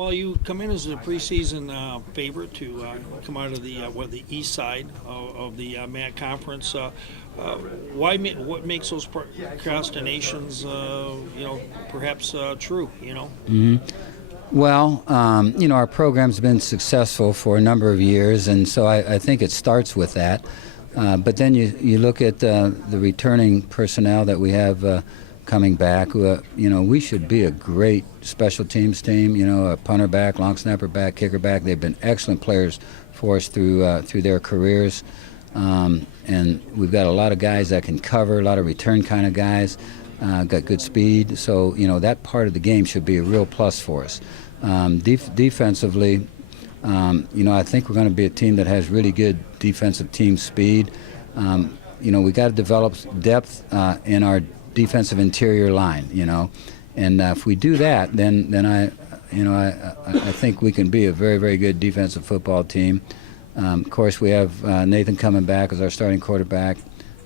Well, you come in as a preseason favorite to come out of the east side of the MAC conference. What makes those procrastinations, perhaps true? Well, our program's been successful for a number of years, and so I think it starts with that. But then you look at the returning personnel that we have coming back. We should be a great special teams team. A punter back, long snapper back, kicker back. They've been excellent players for us through their careers. And we've got a lot of guys that can cover, a lot of return kind of guys, got good speed. So, that part of the game should be a real plus for us. Defensively, I think we're going to be a team that has really good defensive team speed. We got to develop depth in our defensive interior line, and if we do that, then I think we can be a very, very good defensive football team. Of course, we have Nathan coming back as our starting quarterback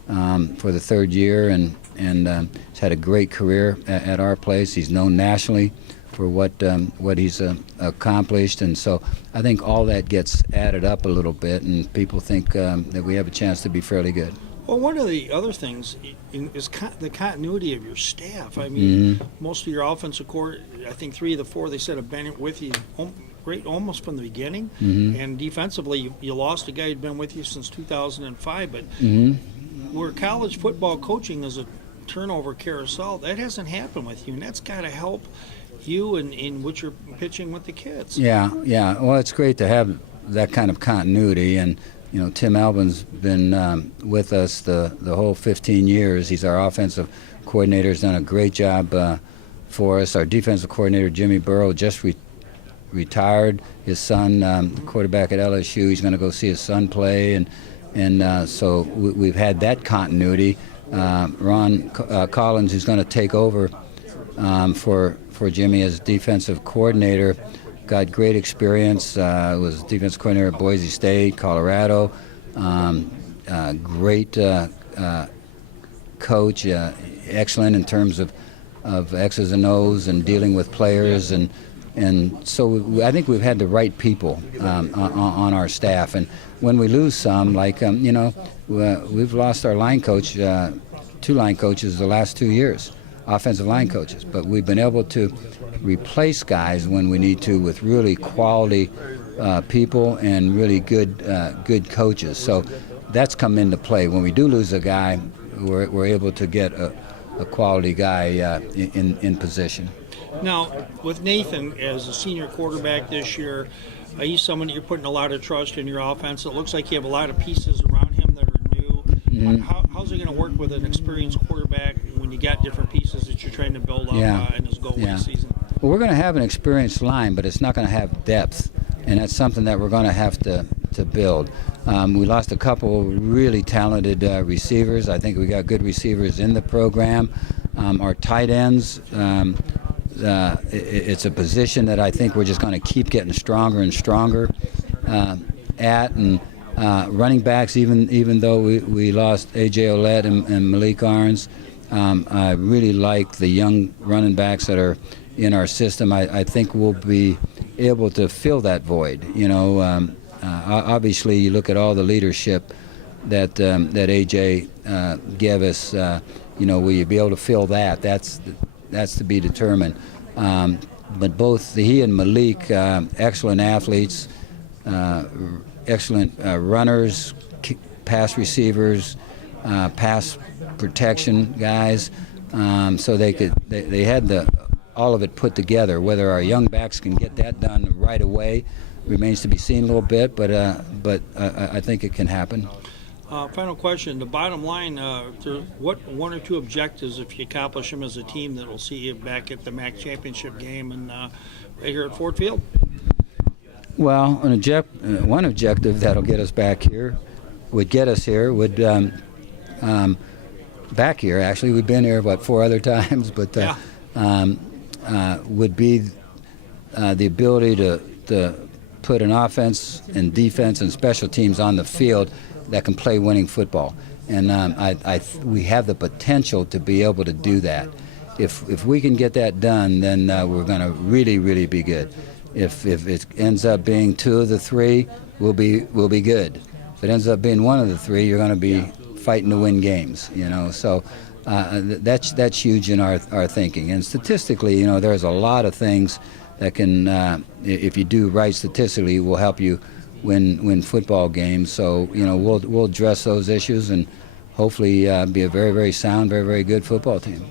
for the third year, and he's had a great career at our place. He's known nationally for what he's accomplished, and so I think all that gets added up a little bit, and people think that we have a chance to be fairly good. Well, one of the other things is the continuity of your staff. I mean, most of your offensive core, I think 3 of the 4 they said have been with you great almost from the beginning. And defensively, you lost a guy who'd been with you since 2005. But where college football coaching is a turnover carousel, that hasn't happened with you, and that's got to help you in what you're pitching with the kids. Yeah. Well, it's great to have that kind of continuity, and Tim Albin's been with us the whole 15 years. He's our offensive coordinator. He's done a great job for us. Our defensive coordinator, Jimmy Burrow, just retired. His son, the quarterback at LSU, he's going to go see his son play, and so we've had that continuity. Ron Collins, who's going to take over for Jimmy as defensive coordinator, got great experience. Was defensive coordinator at Boise State, Colorado. Great coach, excellent in terms of X's and O's and dealing with players, and so I think we've had the right people on our staff. And when we lose some, we've lost our line coach, 2 line coaches the last 2 years, offensive line coaches, but we've been able to replace guys when we need to with really quality people and really good coaches. So that's come into play. When we do lose a guy, we're able to get a quality guy in position. Now, with Nathan as a senior quarterback this year, he's someone that you're putting a lot of trust in your offense. It looks like you have a lot of pieces around him that are new. How's it going to work with an experienced quarterback when you got different pieces that you're trying to build up in his goal season? Well, we're going to have an experienced line, but it's not going to have depth, and that's something that we're going to have to build. We lost a couple really talented receivers. I think we got good receivers in the program. Our tight ends, it's a position that I think we're just going to keep getting stronger and stronger at, and running backs, even though we lost A.J. Ouellette and Malik Arns, I really like the young running backs that are in our system. I think we'll be able to fill that void. Obviously, you look at all the leadership that A.J. gave us. Will you be able to fill that? That's to be determined. But both he and Malik, excellent athletes, excellent runners, pass receivers, pass protection guys. So they had all of it put together. Whether our young backs can get that done right away remains to be seen a little bit, but I think it can happen. Final question. The bottom line, what 1 or 2 objectives, if you accomplish them as a team, that will see you back at the MAC championship game and right here at Ford Field? Well, one objective that'll get us back here would back here, actually. We've been here, 4 other times, but would be the ability to put an offense and defense and special teams on the field that can play winning football. And we have the potential to be able to do that. If we can get that done, then we're going to really, really be good. If it ends up being 2 of the 3, we'll be good. If it ends up being 1 of the 3, you're going to be fighting to win games. So that's huge in our thinking. And statistically, there's a lot of things that can, if you do right statistically, will help you win football games. So we'll address those issues and hopefully be a very, very sound, very, very good football team.